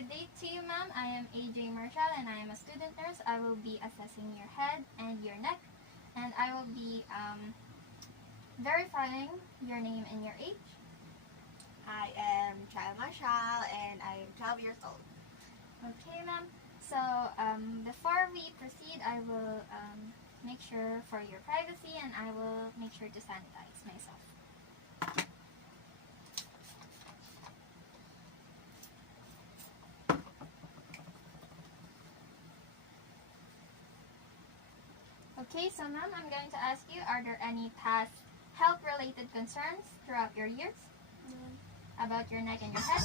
Good day to you, ma'am. I am AJ Marshall and I am a student nurse. I will be assessing your head and your neck, and I will be verifying your name and your age. I am Child Marshall and I am 12 years old. Okay, ma'am. So, before we proceed, I will make sure for your privacy and I will make sure to sanitize myself. Okay, so ma'am, I'm going to ask you, are there any past health-related concerns throughout your years about your neck and your head?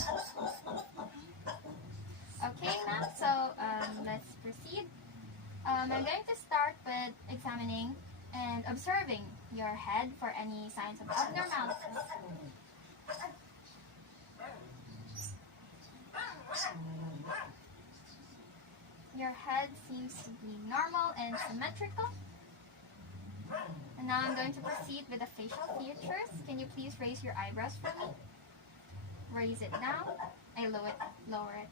Okay, ma'am, so let's proceed. I'm going to start with examining and observing your head for any signs of abnormalities. Your head seems to be normal and symmetrical. And now I'm going to proceed with the facial features. Can you please raise your eyebrows for me? Raise it down. I lower it.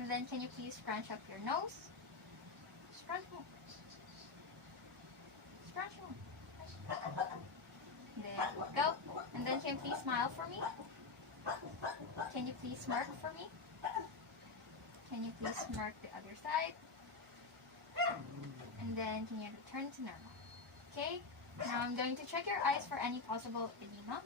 And then can you please scrunch up your nose? Scrunch more. Scrunch more. There we go. And then can you please smile for me? Can you please smirk for me? Can you please smirk the other side? And then can you return to normal? Okay, now I'm going to check your eyes for any possible edema.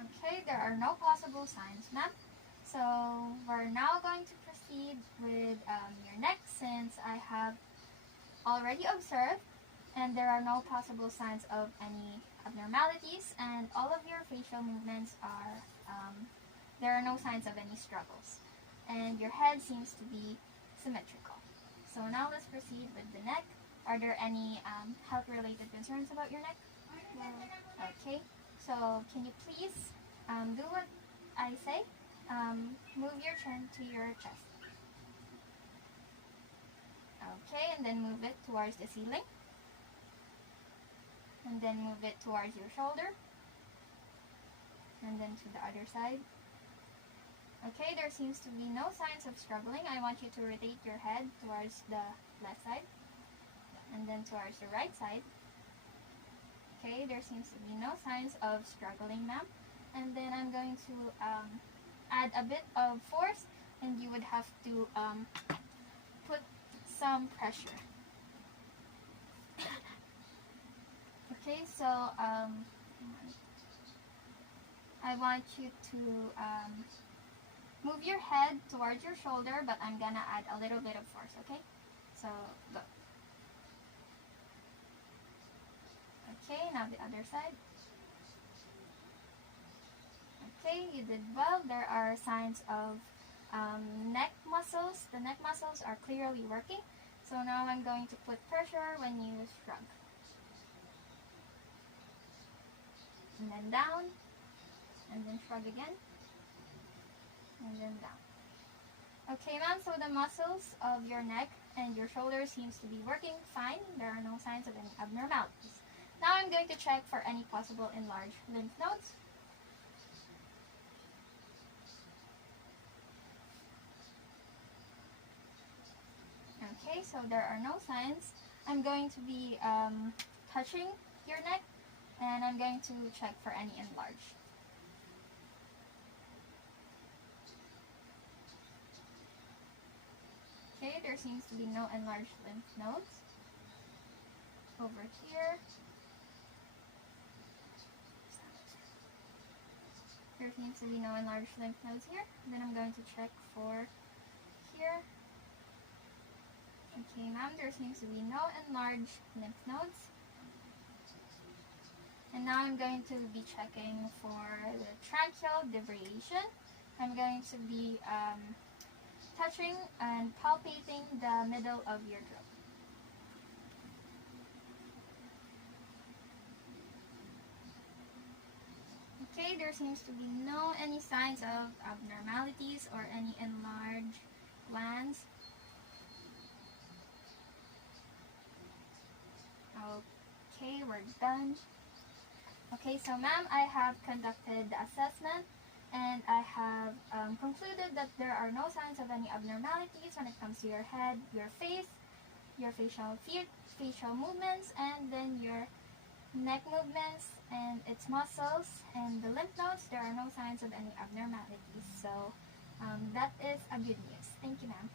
Okay, there are no possible signs, ma'am. So we're now going to proceed with your neck, since I have already observed and there are no possible signs of any abnormalities, and all of your facial movements are, there are no signs of any struggles. And your head seems to be symmetrical. So now let's proceed with the neck. Are there any health-related concerns about your neck? No. Okay, so can you please do what I say? Move your chin to your chest. Okay, and then move it towards the ceiling. And then move it towards your shoulder. And then to the other side. Okay, there seems to be no signs of struggling. I want you to rotate your head towards the left side and then towards the right side. Okay, there seems to be no signs of struggling, ma'am. And then I'm going to add a bit of force, and you would have to put some pressure. Okay, so I want you to move your head towards your shoulder, but I'm gonna add a little bit of force, okay? So, go. Okay, now the other side. Okay, you did well. There are signs of neck muscles. The neck muscles are clearly working. So now I'm going to put pressure when you shrug. And then down. And then shrug again. And then down. Okay, ma'am, so the muscles of your neck and your shoulder seems to be working fine. There are no signs of any abnormalities. Now I'm going to check for any possible enlarged lymph nodes. Okay, so there are no signs. I'm going to be touching your neck, and I'm going to check for any enlarged. Okay, there seems to be no enlarged lymph nodes. Over here. There seems to be no enlarged lymph nodes here. Then I'm going to check for here. Okay, ma'am, there seems to be no enlarged lymph nodes. And now I'm going to be checking for the tracheal deviation. I'm going to be touching and palpating the middle of your throat. Okay, there seems to be no any signs of abnormalities or any enlarged glands. Okay, we're done. Okay, so ma'am, I have conducted the assessment and I have concluded that there are no signs of any abnormalities when it comes to your head, your face, your facial movements, and then your neck movements and its muscles and the lymph nodes. There are no signs of any abnormalities. So that is a good news. Thank you, ma'am.